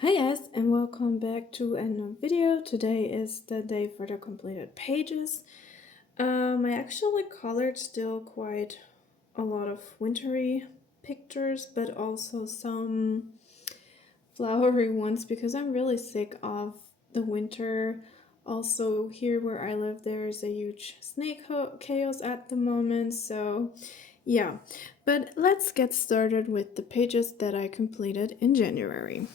Hi guys, and welcome back to another video. Today is the day for the completed pages. I actually colored still quite a lot of wintry pictures, but also some flowery ones because I'm really sick of the winter. Also, here where I live, there's a huge snake chaos at the moment, so yeah. But let's get started with the pages that I completed in January.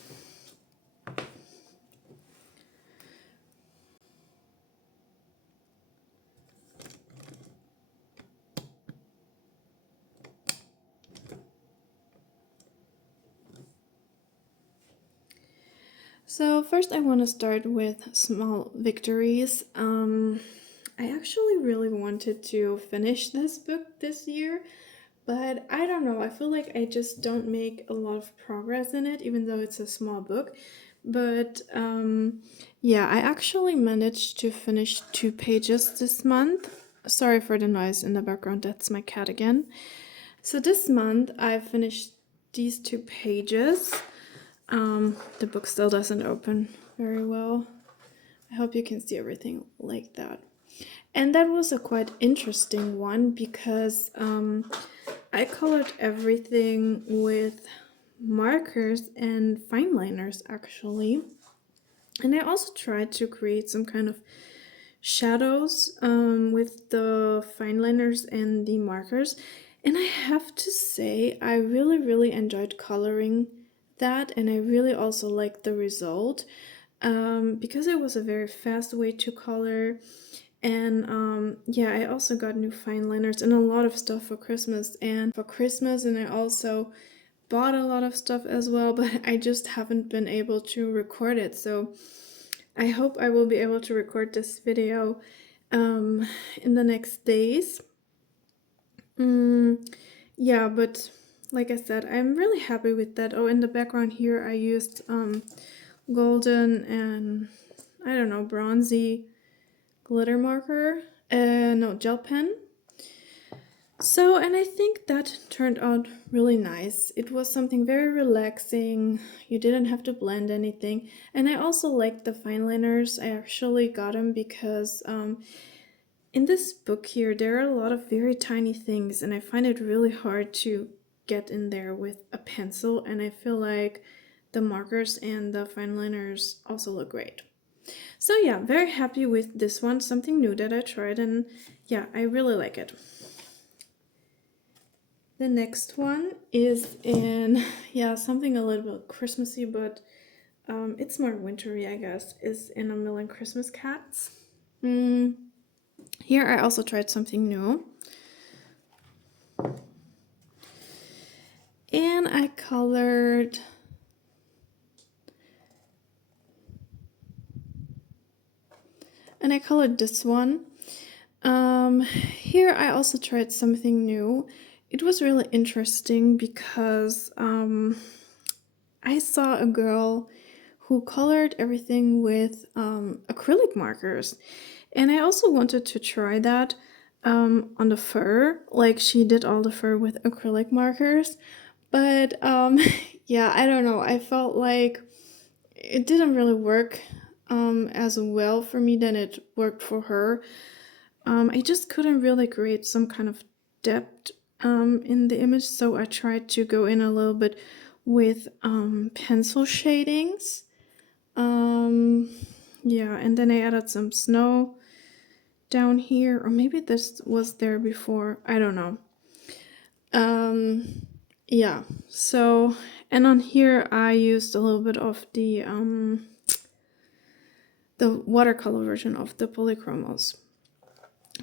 So first I want to start with small victories. I actually really wanted to finish this book this year, but I don't know, I feel like I just don't make a lot of progress in it, even though it's a small book. But yeah, I actually managed to finish 2 pages this month. Sorry for the noise in the background, that's my cat again. So this month I finished these 2 pages. The book still doesn't open very well. I hope you can see everything like that. And that was a quite interesting one because I colored everything with markers and fine liners actually. And I also tried to create some kind of shadows with the fine liners and the markers. And I have to say, I really enjoyed coloring that, and I really also liked the result because it was a very fast way to color. And yeah, I also got new fine liners and a lot of stuff for Christmas. And I also bought a lot of stuff as well, but I just haven't been able to record it. So I hope I will be able to record this video in the next days. Yeah, but like I said, I'm really happy with that. Oh, in the background here, I used golden and I don't know, bronzy glitter marker. No, gel pen. So, and I think that turned out really nice. It was something very relaxing. You didn't have to blend anything. And I also liked the fine liners. I actually got them because in this book here, there are a lot of very tiny things, and I find it really hard to get in there with a pencil. And I feel like the markers and the fine liners also look great. So yeah, very happy with this one, something new that I tried, and yeah, I really like it. The next one is in, yeah, something a little bit Christmassy, but it's more wintry, I guess, is in A Million Christmas Cats. Here I also tried something new. And I colored this one. Here I also tried something new. It was really interesting because I saw a girl who colored everything with acrylic markers, and I also wanted to try that on the fur. Like, she did all the fur with acrylic markers, but yeah, I don't know, I felt like it didn't really work as well for me than it worked for her. I just couldn't really create some kind of depth in the image, so I tried to go in a little bit with pencil shadings. Yeah, and then I added some snow down here, or maybe this was there before, I don't know. Yeah, so, and on here I used a little bit of the watercolor version of the polychromos.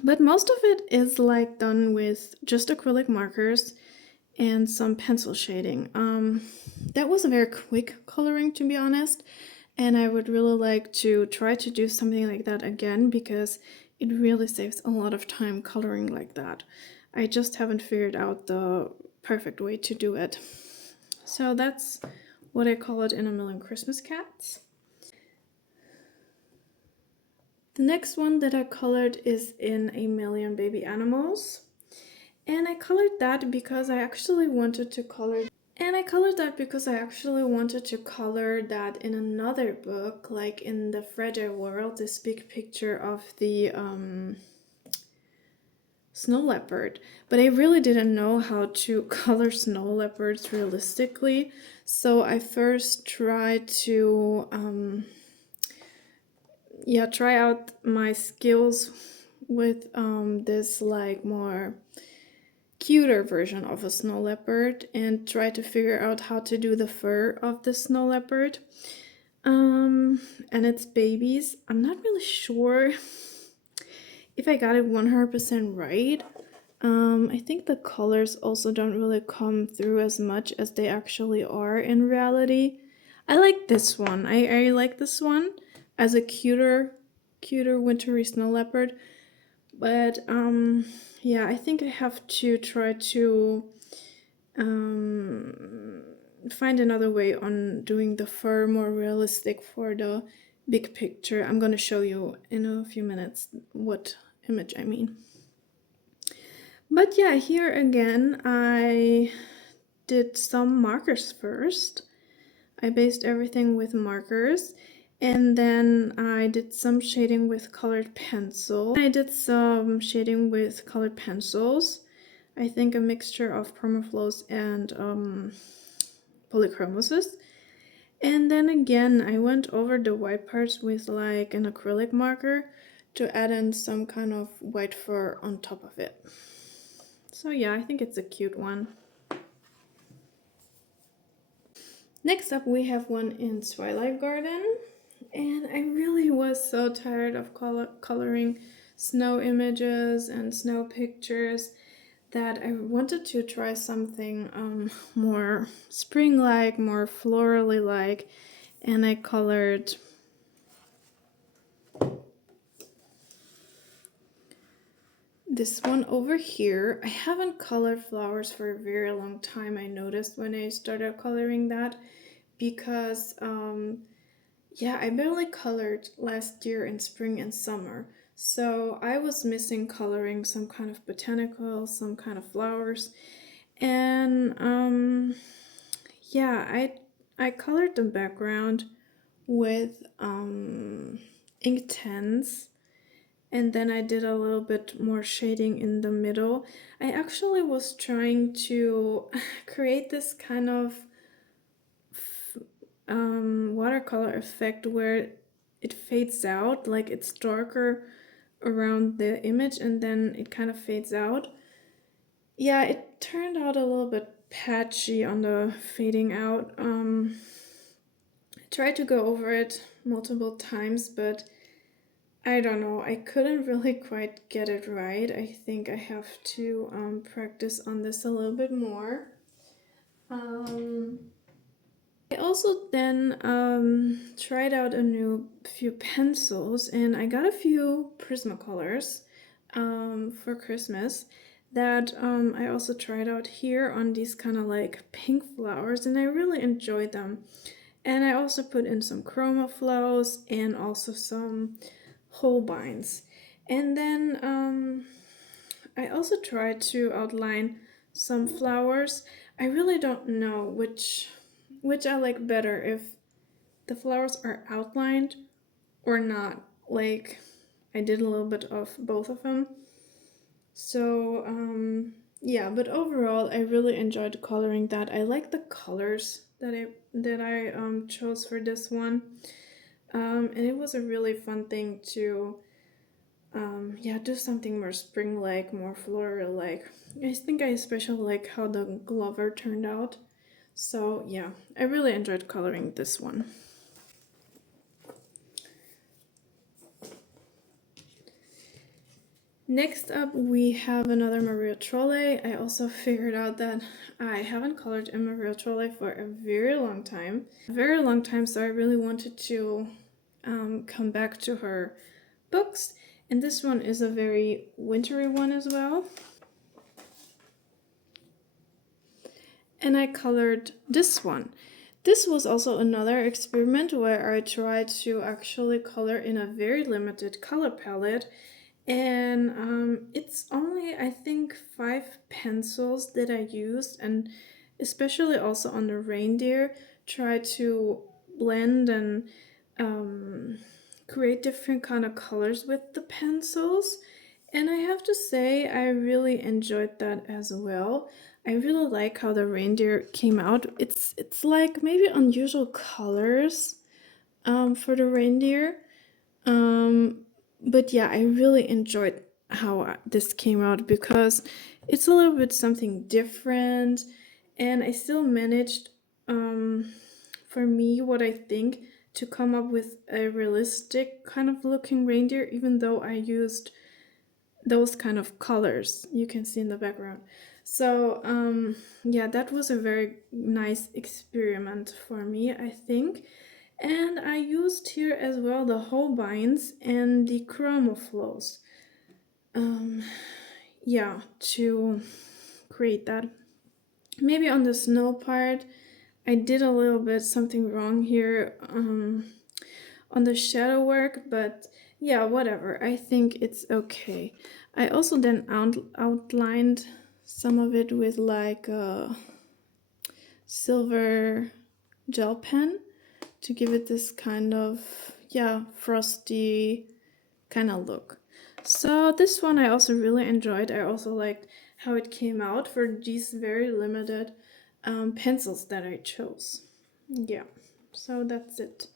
But most of it is like done with just acrylic markers and some pencil shading. That was a very quick coloring, to be honest, and I would really like to try to do something like that again because it really saves a lot of time coloring like that. I just haven't figured out the perfect way to do it. So that's what I call it in A Million Christmas Cats. The next one that I colored is in A Million Baby Animals. And I colored that because I actually wanted to color. And I colored that because I actually wanted to color that in another book, like in the Fragile World, this big picture of the snow leopard. But I really didn't know how to color snow leopards realistically. So I first tried to try out my skills with this like more cuter version of a snow leopard and try to figure out how to do the fur of the snow leopard and its babies. I'm not really sure if I got it 100% right. I think the colors also don't really come through as much as they actually are in reality. I like this one. I like this one as a cuter wintry snow leopard. But yeah, I think I have to try to find another way on doing the fur more realistic for the big picture. I'm gonna show you in a few minutes what image I mean. But yeah, here again, I did some markers first. I based everything with markers, and then I did some shading with colored pencil. I did some shading with colored pencils. I think a mixture of permaflows and polychromosis. And then again, I went over the white parts with like an acrylic marker to add in some kind of white fur on top of it. So yeah, I think it's a cute one. Next up, we have one in Twilight Garden. And I really was so tired of coloring snow images and snow pictures that I wanted to try something more spring-like, more florally-like, and I colored this one over here. I haven't colored flowers for a very long time, I noticed when I started coloring that, because yeah, I barely colored last year in spring and summer. So I was missing coloring some kind of botanicals, some kind of flowers. And yeah, I colored the background with Inktense, and then I did a little bit more shading in the middle. I actually was trying to create this kind of watercolor effect where it fades out, like it's darker around the image and then it kind of fades out. Yeah, it turned out a little bit patchy on the fading out. I tried to go over it multiple times, but I don't know, I couldn't really quite get it right. I think I have to practice on this a little bit more. I also then tried out a new few pencils, and I got a few Prismacolors for Christmas that I also tried out here on these kind of like pink flowers, and I really enjoyed them. And I also put in some chroma flows and also some Holbeins. And then I also tried to outline some flowers. I really don't know which I like better, if the flowers are outlined or not. Like, I did a little bit of both of them. So yeah, but overall I really enjoyed coloring that. I like the colors that I chose for this one. And it was a really fun thing to yeah, do something more spring-like, more floral-like. I think I especially like how the Glover turned out. So yeah, I really enjoyed coloring this one. Next up, we have another Maria Trolle. I also figured out that I haven't colored a Maria Trolle for a very long time. So I really wanted to come back to her books. And this one is a very wintry one as well. And I colored this one. This was also another experiment where I tried to actually color in a very limited color palette. And it's only, I think, 5 pencils that I used, and especially also on the reindeer, try to blend and create different kind of colors with the pencils. And I have to say, I really enjoyed that as well. I really like how the reindeer came out. It's like maybe unusual colors for the reindeer. Um, but yeah, I really enjoyed how this came out because it's a little bit something different, and I still managed, for me, what I think, to come up with a realistic kind of looking reindeer, even though I used those kind of colors you can see in the background. So yeah, that was a very nice experiment for me, I think. And I used here as well the Holbeins and the chroma flows, yeah, to create that. Maybe on the snow part I did a little bit something wrong here on the shadow work, but yeah, whatever. I think it's okay. I also then outlined some of it with like a silver gel pen to give it this kind of, yeah, frosty kind of look. So this one I also really enjoyed. I also liked how it came out for these very limited pencils that I chose. Yeah, so that's it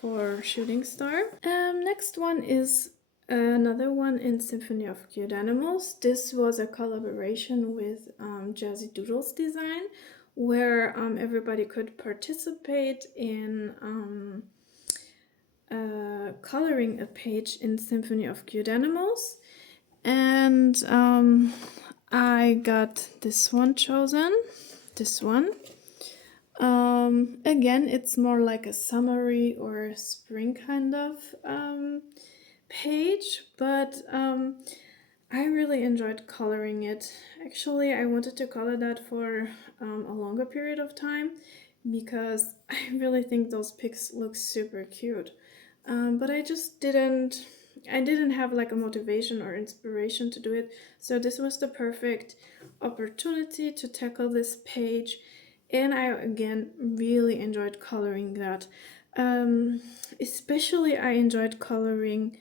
for Shooting Star. Next one is another one in Symphony of Cute Animals. This was a collaboration with Jazzy Doodles Design, where everybody could participate in coloring a page in Symphony of Cute Animals. And I got this one chosen, this one. Again, it's more like a summary or a spring kind of page, but I really enjoyed coloring it. Actually, I wanted to color that for a longer period of time because I really think those pics look super cute. But I just didn't have like a motivation or inspiration to do it. So this was the perfect opportunity to tackle this page. And I, again, really enjoyed coloring that. Especially I enjoyed coloring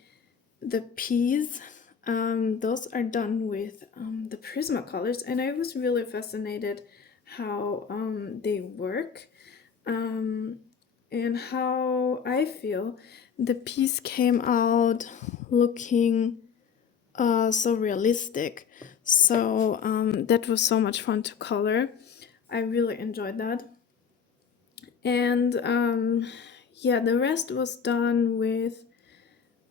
the peas. Those are done with the Prismacolors, and I was really fascinated how they work, and how I feel the piece came out looking so realistic. So that was so much fun to color. I really enjoyed that. And yeah, the rest was done with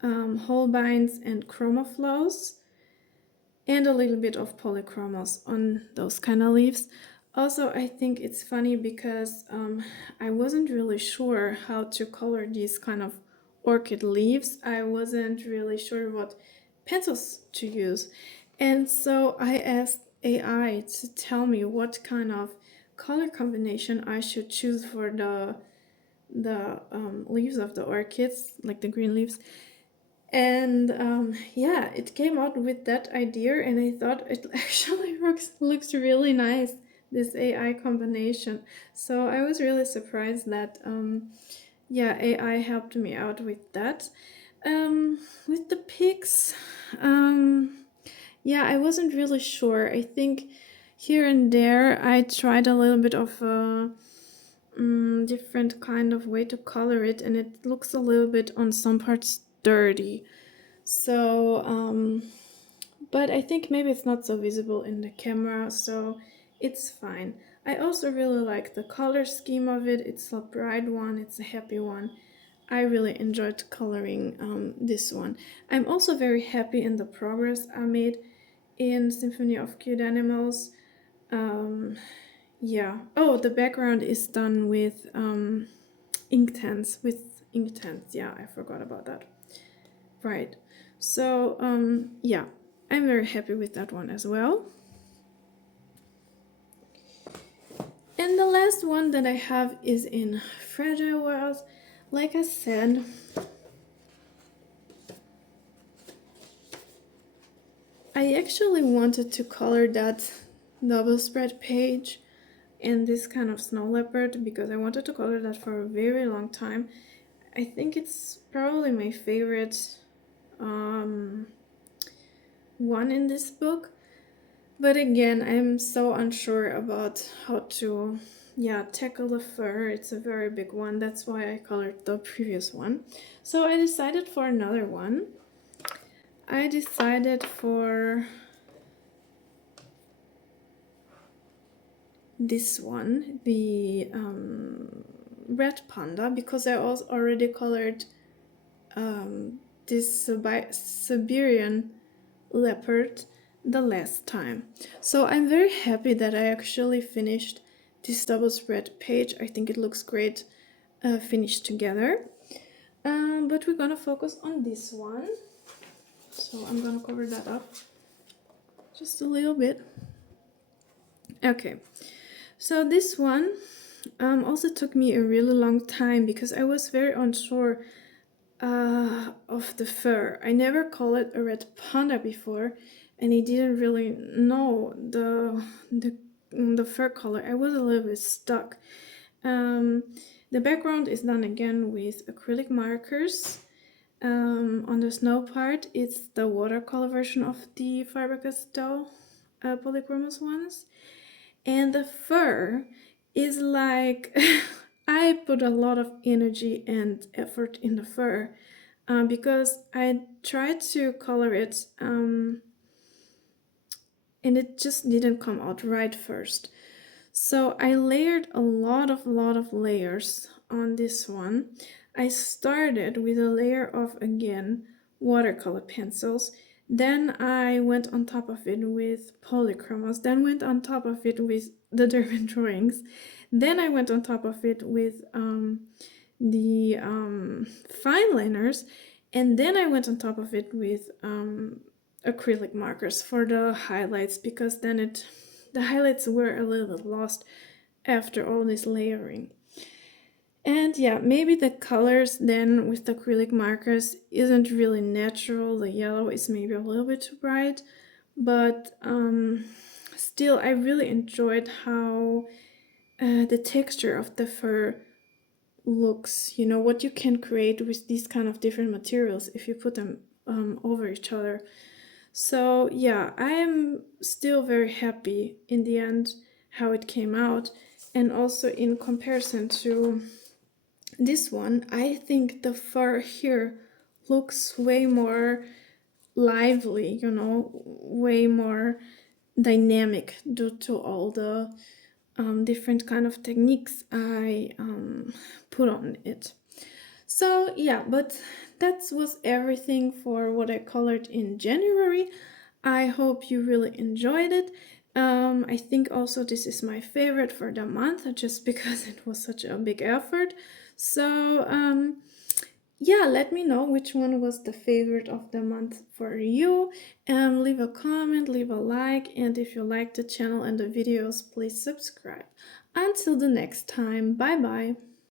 Holbeins and chroma flows, and a little bit of polychromos on those kind of leaves. Also, I think it's funny because I wasn't really sure how to color these kind of orchid leaves. I wasn't really sure what pencils to use. And so I asked AI to tell me what kind of color combination I should choose for the leaves of the orchids, like the green leaves. And yeah, it came out with that idea, and I thought it actually looks really nice, this AI combination. So I was really surprised that yeah, AI helped me out with that. With the pics, yeah, I wasn't really sure. I think here and there I tried a little bit of a different kind of way to color it, and it looks a little bit on some parts dirty. So but I think maybe it's not so visible in the camera, so it's fine. I also really like the color scheme of it. It's a bright one, it's a happy one. I really enjoyed coloring this one. I'm also very happy in the progress I made in Symphony of Cute Animals. Yeah. Oh, the background is done with Inktense. Yeah, I forgot about that. Right. So yeah, I'm very happy with that one as well. And the last one that I have is in Fragile World. Like I said, I actually wanted to color that double spread page and this kind of snow leopard because I wanted to color that for a very long time. I think it's probably my favorite one in this book. But again, I'm so unsure about how to, yeah, tackle the fur. It's a very big one. That's why I colored the previous one. So I decided for another one. I decided for this one, the red panda, because I also already colored this Siberian leopard the last time. So I'm very happy that I actually finished this double spread page. I think it looks great finished together. But we're gonna focus on this one. So I'm gonna cover that up just a little bit. Okay, so this one also took me a really long time because I was very unsure of the fur. I never called it a red panda before, and I didn't really know the fur color. I was a little bit stuck. The background is done again with acrylic markers. On the snow part, it's the watercolor version of the Faber-Castell polychromos ones. And the fur is like, I put a lot of energy and effort in the fur because I tried to color it and it just didn't come out right first. So I layered a lot of layers on this one. I started with a layer of, again, watercolor pencils. Then I went on top of it with polychromos. Then went on top of it with the Durban drawings. Then I went on top of it with the fine liners. And then I went on top of it with acrylic markers for the highlights, because then the highlights were a little lost after all this layering. And yeah, maybe the colors then with the acrylic markers isn't really natural. The yellow is maybe a little bit too bright, but still I really enjoyed how the texture of the fur looks, you know, what you can create with these kind of different materials if you put them over each other. So yeah, I am still very happy in the end how it came out. And also in comparison to this one, I think the fur here looks way more lively, you know, way more dynamic due to all the different kind of techniques I put on it. So yeah, but that was everything for what I colored in January. I hope you really enjoyed it. I think also this is my favorite for the month, just because it was such a big effort. So yeah, let me know which one was the favorite of the month for you. Leave a comment, leave a like, and if you like the channel and the videos, please subscribe. Until the next time, bye bye.